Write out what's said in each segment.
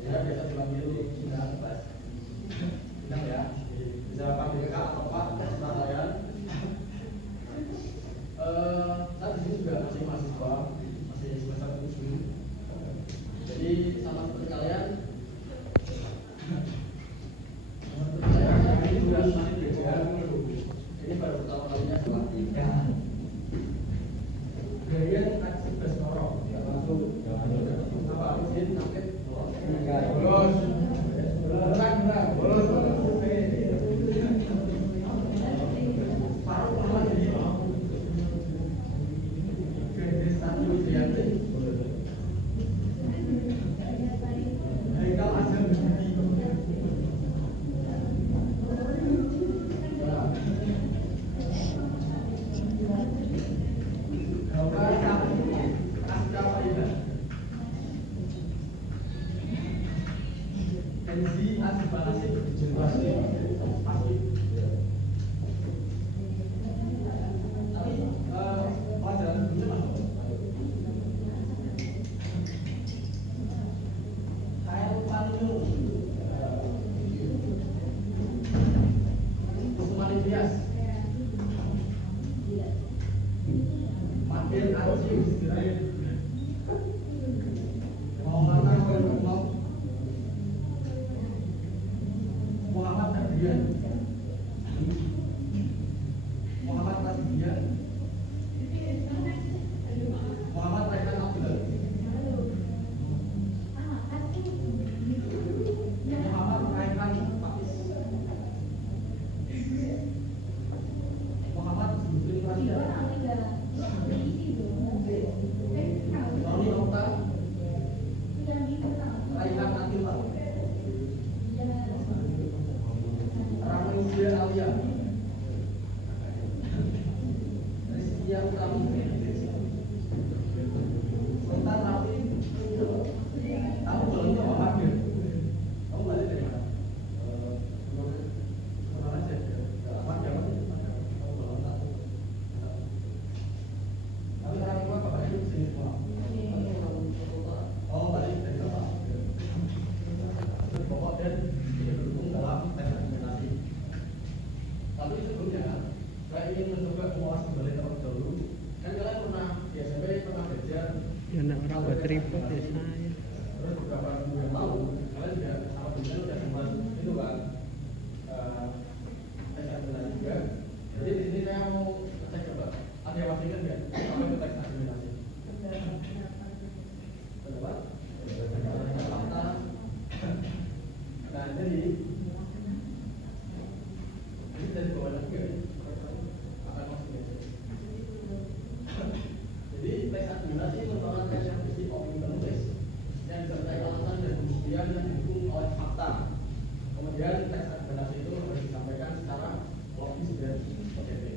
Ya biasa dipanggil bintang Mas. Bintang ya. Bisa panggil Kak atau Pak terserah kalian. Saya di sini juga masih mahasiswa, masih semester 7. Jadi sama seperti kalian, saya ini juga masih belajar. Ini baru pertama kalinya setelah 3. Gaya aksi besmoro, tidak langsung. Apa izin sakit? Bolos. Bolos. Paruh lama jadi. Gaya satu dianti. Haikal asal begini. Ya nak orang buat tripod ya saya. Terus beberapa minggu yang lalu, kalian juga sama teman sudah sempat itu kan tes administrasi juga. Jadi di sini saya mau cek coba, ada yang masih ingat nggak apa itu tes administrasi? Berapa? Fakta. Nah jadi dari bawah lagi ya, akan masuk ya. Jadi tes administrasi merupakan tes yang berisi opini penulis yang disertai alasan dan pembuktian yang didukung oleh fakta. Kemudian tes administrasi itu harus disampaikan secara logis dan objektif.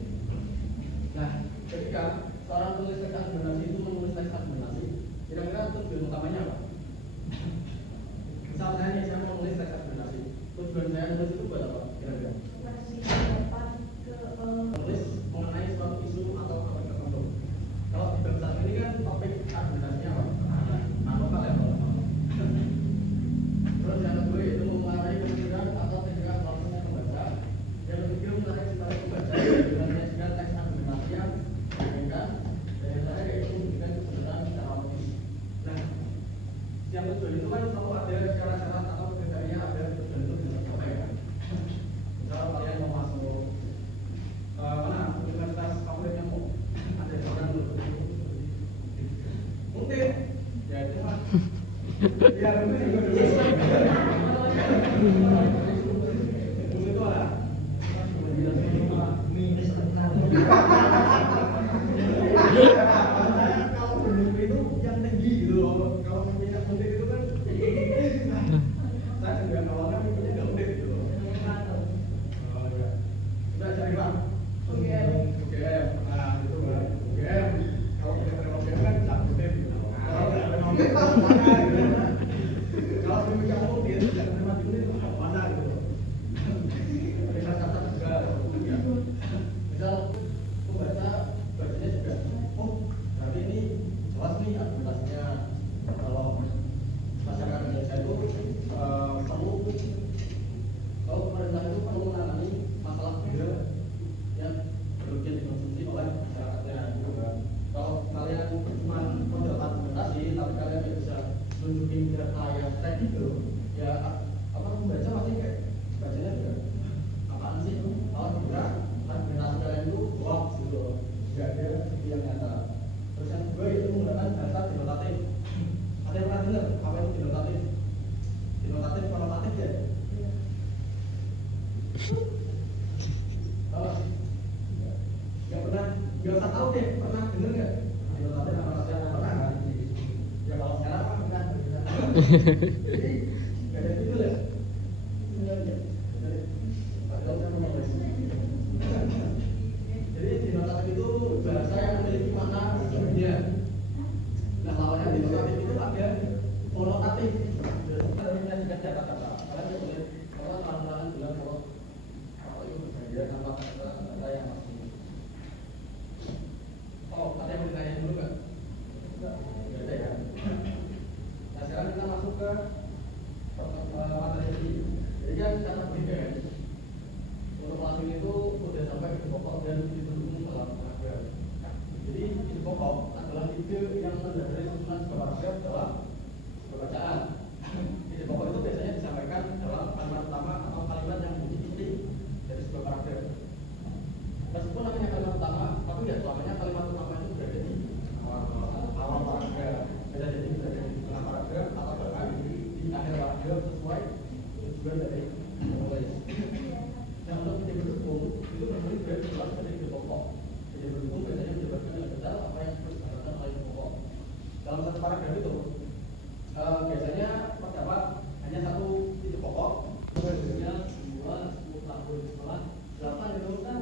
Nah, ketika seorang penulis tes administrasi itu menulis tes administrasi, kira-kira tujuan utamanya apa? Misal saya nih, saya mau menulis tes administrasi, tujuan saya menulis itu buat apa? Kira-kira? Menulis mengenai suatu isu atau topik tertentu. Kalau di bab saat ini kan topik administrasinya apa? Lokal ya. Terus yang kedua yaitu mengenai pemikiran atau tindakan melakukan pembaca. Yang ketiga mengenai sifat pembaca dengan menyajikan teks administrasi yang diinginkan. Dan yang terakhir yaitu memberikan kebenaran secara logis. Nah, yang tujuan itu kan selalu ada syarat-syarat atau kriteria ada tujuan itu bisa tercapai kan. Misal kalian mau masuk mana universitas favorit yang mau ada orang mungkin ya itu mah ya mungkin itu lah kalau berdua itu yang tinggi gitu loh. Kalau mimpinya unik itu kan saya juga awalnya mimpinya nggak unik gitu loh. Udah cari bang. UGM. Nah itu kan UGM. Kalau kita terima UGM kan cakutin gitu. Kalau tidak terima UGM mana gitu. Kalau mimpi kamu dia tidak terima itu mana gitu. gitu ya apa membaca masih kayak bacanya juga apaan sih itu lawan gerak argumentasi kalian itu bohong gitu nggak ada bukti yang nyata. Terus yang kedua itu menggunakan bahasa denotatif. Ada yang pernah dengar apa itu denotatif? Denotatif konotatif ya? Tahu? Nggak pernah, nggak usah tahu deh, pernah dengar nggak? Denotatif konotatif pernah kan? Ya kalau sekarang kan pernah. Jadi nggak ada itu ya. Jadi denotatif itu bahasa yang memiliki makna sesungguhnya. Nah lawannya denotatif itu ada konotatif. Dari punya kata-kata, kalian boleh kalau terang-terangan bilang kalau itu berbeda tanpa kata yang pasti. Oh, ada yang mau ditanya dulu nggak? Nggak ada ya. Nah sekarang kita masuk ke materi ini. Jadi kan kata pendidikan untuk kelas ini itu udah sampai ide pokok dan ide pendukung dalam paragraf. Jadi ide pokok adalah ide yang mendasari susunan sebuah paragraf dalam pembacaan. Ide pokok itu biasanya disampaikan dalam kalimat utama atau kalimat yang menjadi inti dari sebuah paragraf. Meskipun namanya kalimat utama, tapi tidak selamanya kalimat utama itu berada di awal paragraf. Bisa jadi berada di tengah paragraf atau bahkan di akhir paragraf sesuai tujuan dari penulis. Nah untuk ide pendukung itu berbeda jelas dari ide pokok. Ide pendukung biasanya menjabarkan dengan detail apa yang harus disampaikan oleh ide pokok. Dalam satu paragraf itu biasanya terdapat hanya satu ide pokok. Biasanya 2, 10 tahun setelah 8 itu kan.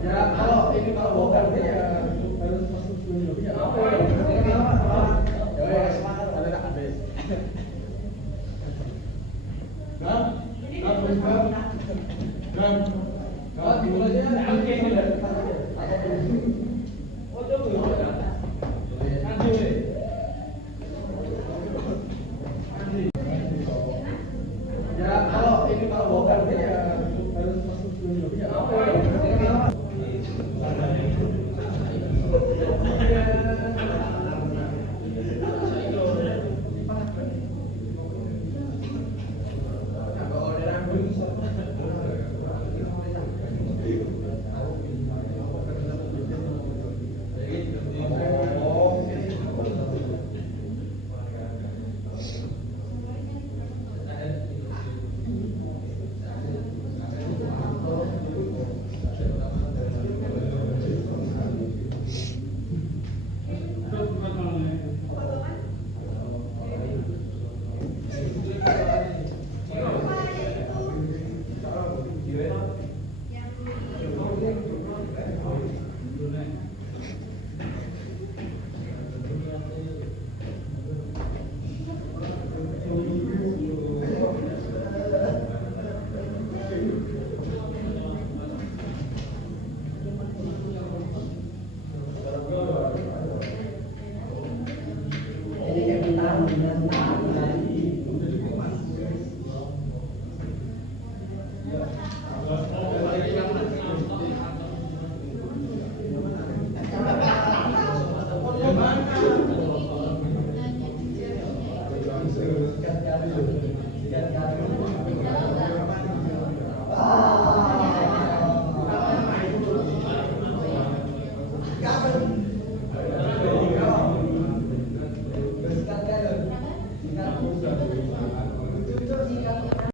Ya kalau ini kalau bukan ya harus masuk dulu ya. Ya semangat ada tak habis. Nah, kalau dimulai aja oke sudah. Oh dulu. Lanjut. Sikat kali.